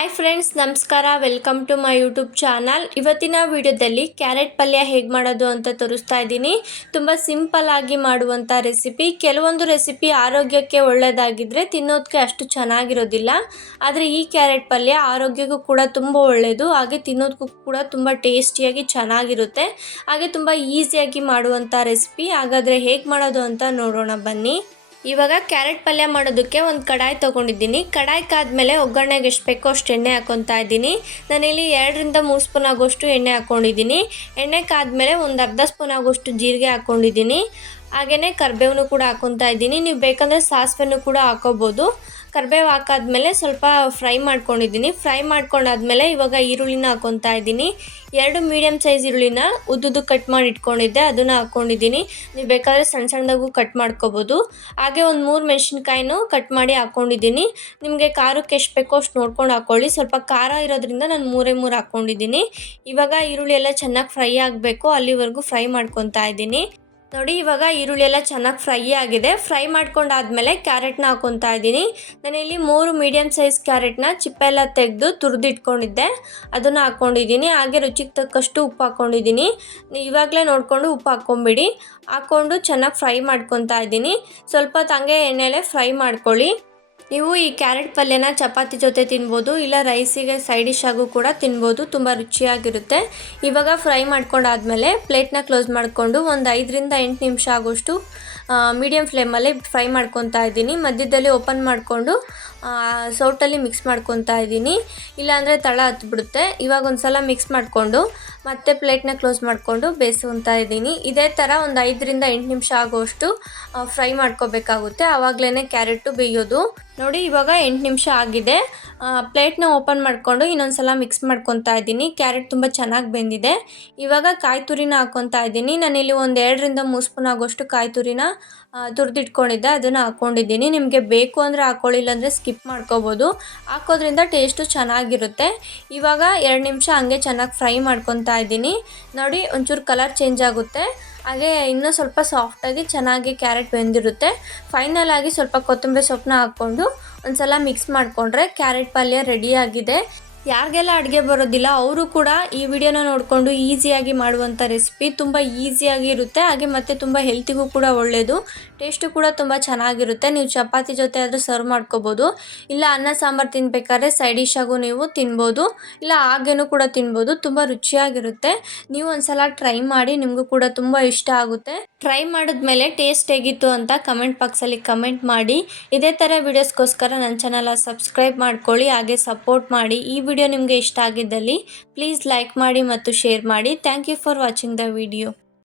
Hi friends, ನಮಸ್ಕಾರ. Welcome to my YouTube channel. ಇವತ್ತಿನ ವಿಡಿಯೋದಲ್ಲಿ ಕ್ಯಾರೆಟ್ ಪಲ್ಯ ಹೇಗೆ ಮಾಡೋದು ಅಂತ ತೋರಿಸ್ತಾ ಇದ್ದೀನಿ. ತುಂಬ ಸಿಂಪಲ್ ಆಗಿ ಮಾಡುವಂಥ ರೆಸಿಪಿ. ಕೆಲವೊಂದು ರೆಸಿಪಿ ಆರೋಗ್ಯಕ್ಕೆ ಒಳ್ಳೆಯದಾಗಿದ್ದರೆ ತಿನ್ನೋದಕ್ಕೆ ಅಷ್ಟು ಚೆನ್ನಾಗಿರೋದಿಲ್ಲ. ಆದರೆ ಈ ಕ್ಯಾರೆಟ್ ಪಲ್ಯ ಆರೋಗ್ಯಕ್ಕೂ ಕೂಡ ತುಂಬ ಒಳ್ಳೆಯದು, ಹಾಗೆ ತಿನ್ನೋದಕ್ಕೂ ಕೂಡ ತುಂಬ ಟೇಸ್ಟಿಯಾಗಿ ಚೆನ್ನಾಗಿರುತ್ತೆ. ಹಾಗೆ ತುಂಬ ಈಸಿಯಾಗಿ ಮಾಡುವಂಥ ರೆಸಿಪಿ. ಹಾಗಾದರೆ ಹೇಗೆ ಮಾಡೋದು ಅಂತ ನೋಡೋಣ ಬನ್ನಿ. ಇವಾಗ ಕ್ಯಾರೆಟ್ ಪಲ್ಯ ಮಾಡೋದಕ್ಕೆ ಒಂದು ಕಡಾಯಿ ತೊಗೊಂಡಿದ್ದೀನಿ. ಕಡಾಯಿ ಕಾದ್ಮೇಲೆ ಒಗ್ಗರಣೆಗೆ ಎಷ್ಟು ಬೇಕೋ ಅಷ್ಟು ಎಣ್ಣೆ ಹಾಕ್ಕೊತಾ ಇದ್ದೀನಿ. ನಾನಿಲ್ಲಿ 2-3 ಸ್ಪೂನ್ ಆಗೋಷ್ಟು ಎಣ್ಣೆ ಹಾಕ್ಕೊಂಡಿದ್ದೀನಿ. ಎಣ್ಣೆ ಕಾದ್ಮೇಲೆ ಒಂದು ಅರ್ಧ ಸ್ಪೂನ್ ಆಗೋಷ್ಟು ಜೀರಿಗೆ ಹಾಕ್ಕೊಂಡಿದ್ದೀನಿ. ಹಾಗೆಯೇ ಕರಿಬೇವನ್ನು ಕೂಡ ಹಾಕ್ಕೊತಾ ಇದ್ದೀನಿ. ನೀವು ಬೇಕಂದರೆ ಸಾಸಿವೆನೂ ಕೂಡ ಹಾಕೋಬೋದು. ಕರಿಬೇವು ಹಾಕಾದ್ಮೇಲೆ ಸ್ವಲ್ಪ ಫ್ರೈ ಮಾಡ್ಕೊಂಡಿದ್ದೀನಿ. ಫ್ರೈ ಮಾಡ್ಕೊಂಡಾದ್ಮೇಲೆ ಇವಾಗ ಈರುಳ್ಳಿನ ಹಾಕ್ಕೊತಾ ಇದ್ದೀನಿ. 2 ಮೀಡಿಯಮ್ ಸೈಜ್ ಈರುಳ್ಳಿನ ಉದ್ದುದ್ದು ಕಟ್ ಮಾಡಿ ಇಟ್ಕೊಂಡಿದ್ದೆ, ಅದನ್ನು ಹಾಕ್ಕೊಂಡಿದ್ದೀನಿ. ನೀವು ಬೇಕಾದರೆ ಸಣ್ಣ ಸಣ್ಣದಾಗೂ ಕಟ್ ಮಾಡ್ಕೋಬೋದು. ಹಾಗೆ ಒಂದು 3 ಮೆಣಸಿನ್ಕಾಯಿನೂ ಕಟ್ ಮಾಡಿ ಹಾಕ್ಕೊಂಡಿದ್ದೀನಿ. ನಿಮಗೆ ಖಾರಕ್ಕೆ ಎಷ್ಟು ಬೇಕೋ ಅಷ್ಟು ನೋಡ್ಕೊಂಡು ಹಾಕ್ಕೊಳ್ಳಿ. ಸ್ವಲ್ಪ ಖಾರ ಇರೋದ್ರಿಂದ ನಾನು 3 ಹಾಕ್ಕೊಂಡಿದ್ದೀನಿ. ಇವಾಗ ಈರುಳ್ಳಿ ಎಲ್ಲ ಚೆನ್ನಾಗಿ ಫ್ರೈ ಆಗಬೇಕು, ಅಲ್ಲಿವರೆಗೂ ಫ್ರೈ ಮಾಡ್ಕೊತಾ ಇದ್ದೀನಿ. ನೋಡಿ, ಇವಾಗ ಈರುಳ್ಳಿ ಎಲ್ಲ ಚೆನ್ನಾಗಿ ಫ್ರೈ ಆಗಿದೆ. ಫ್ರೈ ಮಾಡ್ಕೊಂಡಾದ್ಮೇಲೆ ಕ್ಯಾರೆಟ್ನ ಹಾಕ್ಕೊತಾ ಇದ್ದೀನಿ. ನಾನಿಲ್ಲಿ 3 ಮೀಡಿಯಮ್ ಸೈಜ್ ಕ್ಯಾರೆಟ್ನ ಚಿಪ್ಪೆ ಎಲ್ಲ ತೆಗೆದು ತುರಿದಿಟ್ಕೊಂಡಿದ್ದೆ, ಅದನ್ನು ಹಾಕ್ಕೊಂಡಿದ್ದೀನಿ. ಹಾಗೆ ರುಚಿಗೆ ತಕ್ಕಷ್ಟು ಉಪ್ಪು ಹಾಕ್ಕೊಂಡಿದ್ದೀನಿ. ಇವಾಗಲೇ ನೋಡಿಕೊಂಡು ಉಪ್ಪು ಹಾಕ್ಕೊಂಬಿಡಿ. ಹಾಕ್ಕೊಂಡು ಚೆನ್ನಾಗಿ ಫ್ರೈ ಮಾಡ್ಕೊತಾ ಇದ್ದೀನಿ. ಸ್ವಲ್ಪ ಹಂಗೆ ಎಣ್ಣೆಲೆ ಫ್ರೈ ಮಾಡ್ಕೊಳ್ಳಿ. ನೀವು ಈ ಕ್ಯಾರೆಟ್ ಪಲ್ಯನ ಚಪಾತಿ ಜೊತೆ ತಿನ್ಬೋದು, ಇಲ್ಲ ರೈಸಿಗೆ ಸೈಡ್ ಡಿಶ್ ಆಗೂ ಕೂಡ ತಿನ್ಬೋದು. ತುಂಬ ರುಚಿಯಾಗಿರುತ್ತೆ. ಇವಾಗ ಫ್ರೈ ಮಾಡ್ಕೊಂಡಾದ್ಮೇಲೆ ಪ್ಲೇಟ್ನ ಕ್ಲೋಸ್ ಮಾಡಿಕೊಂಡು ಒಂದು 5-8 ನಿಮಿಷ ಆಗೋಷ್ಟು ಮೀಡಿಯಮ್ ಫ್ಲೇಮಲ್ಲಿ ಫ್ರೈ ಮಾಡ್ಕೊತಾ ಇದ್ದೀನಿ. ಮಧ್ಯದಲ್ಲಿ ಓಪನ್ ಮಾಡಿಕೊಂಡು ಸೌಟಲ್ಲಿ ಮಿಕ್ಸ್ ಮಾಡ್ಕೊತಾ ಇದ್ದೀನಿ, ಇಲ್ಲಾಂದರೆ ತಳ ಹತ್ಬಿಡುತ್ತೆ. ಇವಾಗ ಒಂದು ಸಲ ಮಿಕ್ಸ್ ಮಾಡಿಕೊಂಡು ಮತ್ತೆ ಪ್ಲೇಟ್ನ ಕ್ಲೋಸ್ ಮಾಡಿಕೊಂಡು ಬೇಯಿಸ್ಕೊತಾ ಇದ್ದೀನಿ. ಇದೇ ಥರ ಒಂದು 5-8 ನಿಮಿಷ ಆಗೋಷ್ಟು ಫ್ರೈ ಮಾಡ್ಕೋಬೇಕಾಗುತ್ತೆ. ಆವಾಗಲೇ ಕ್ಯಾರೆಟು ಬೇಯೋದು. ನೋಡಿ, ಇವಾಗ 8 ನಿಮಿಷ ಆಗಿದೆ. ಪ್ಲೇಟ್ನ ಓಪನ್ ಮಾಡಿಕೊಂಡು ಇನ್ನೊಂದು ಸಲ ಮಿಕ್ಸ್ ಮಾಡ್ಕೊತಾ ಇದ್ದೀನಿ. ಕ್ಯಾರೆಟ್ ತುಂಬ ಚೆನ್ನಾಗಿ ಬೆಂದಿದೆ. ಇವಾಗ ಕಾಯಿ ತುರಿನ ಹಾಕ್ಕೊತಾ ಇದ್ದೀನಿ. ನಾನಿಲ್ಲಿ ಒಂದು 2-3 ಸ್ಪೂನ್ ಆಗೋಷ್ಟು ಕಾಯಿ ತುರಿನ ತುರಿದಿಟ್ಕೊಂಡಿದ್ದೆ, ಅದನ್ನು ಹಾಕ್ಕೊಂಡಿದ್ದೀನಿ. ನಿಮಗೆ ಬೇಕು ಅಂದರೆ ಹಾಕ್ಕೊಳ್ಳಿ, ಇಲ್ಲಾಂದರೆ ಸ್ಕಿಪ್ ಮಾಡ್ಕೋಬೋದು. ಹಾಕೋದ್ರಿಂದ ಟೇಸ್ಟು ಚೆನ್ನಾಗಿರುತ್ತೆ. ಇವಾಗ 2 ನಿಮಿಷ ಹಂಗೆ ಚೆನ್ನಾಗಿ ಫ್ರೈ ಮಾಡ್ಕೊತಾ ಇದ್ದೀನಿ. ನೋಡಿ, ಒಂಚೂರು ಕಲರ್ ಚೇಂಜ್ ಆಗುತ್ತೆ. ಹಾಗೆ ಇನ್ನೂ ಸ್ವಲ್ಪ ಸಾಫ್ಟಾಗಿ ಚೆನ್ನಾಗಿ ಕ್ಯಾರೆಟ್ ಬೆಂದಿರುತ್ತೆ. ಫೈನಲ್ ಆಗಿ ಸ್ವಲ್ಪ ಕೊತ್ತಂಬರಿ ಸೊಪ್ಪನ್ನ ಹಾಕ್ಕೊಂಡು ಒಂದು ಸಲ ಮಿಕ್ಸ್ ಮಾಡಿಕೊಂಡ್ರೆ ಕ್ಯಾರೆಟ್ ಪಲ್ಯ ರೆಡಿಯಾಗಿದೆ. ಯಾರಿಗೆಲ್ಲ ಅಡುಗೆ ಬರೋದಿಲ್ಲ ಅವರು ಕೂಡ ಈ ವಿಡಿಯೋನ ನೋಡಿಕೊಂಡು ಈಸಿಯಾಗಿ ಮಾಡುವಂಥ ರೆಸಿಪಿ. ತುಂಬ ಈಸಿಯಾಗಿ ಇರುತ್ತೆ, ಹಾಗೆ ಮತ್ತು ತುಂಬ ಹೆಲ್ತಿಗೂ ಕೂಡ ಒಳ್ಳೆಯದು. ಟೇಸ್ಟು ಕೂಡ ತುಂಬ ಚೆನ್ನಾಗಿರುತ್ತೆ. ನೀವು ಚಪಾತಿ ಜೊತೆ ಆದರೂ ಸರ್ವ್ ಮಾಡ್ಕೋಬೋದು, ಇಲ್ಲ ಅನ್ನ ಸಾಂಬಾರು ತಿನ್ಬೇಕಾದ್ರೆ ಸೈಡ್ ಡಿಶ್ಶಾಗೂ ನೀವು ತಿನ್ಬೋದು, ಇಲ್ಲ ಹಾಗೇನೂ ಕೂಡ ತಿನ್ಬೋದು. ತುಂಬ ರುಚಿಯಾಗಿರುತ್ತೆ. ನೀವು ಒಂದು ಸಲ ಟ್ರೈ ಮಾಡಿ, ನಿಮಗೂ ಕೂಡ ತುಂಬ ಇಷ್ಟ ಆಗುತ್ತೆ. ಟ್ರೈ ಮಾಡಿದ್ಮೇಲೆ ಟೇಸ್ಟ್ ಹೇಗಿತ್ತು ಅಂತ ಕಮೆಂಟ್ ಬಾಕ್ಸಲ್ಲಿ ಕಮೆಂಟ್ ಮಾಡಿ. ಇದೇ ಥರ ವೀಡಿಯೋಸ್ಗೋಸ್ಕರ ನನ್ನ ಚಾನಲ್ ಸಬ್ಸ್ಕ್ರೈಬ್ ಮಾಡ್ಕೊಳ್ಳಿ, ಹಾಗೆ ಸಪೋರ್ಟ್ ಮಾಡಿ. ಈ ವಿಡಿಯೋ ನಿಮಗೆ ಇಷ್ಟ ಆಗಿದ್ದಲ್ಲಿ ಪ್ಲೀಸ್ ಲೈಕ್ ಮಾಡಿ ಮತ್ತು ಶೇರ್ ಮಾಡಿ. Thank you for watching the video.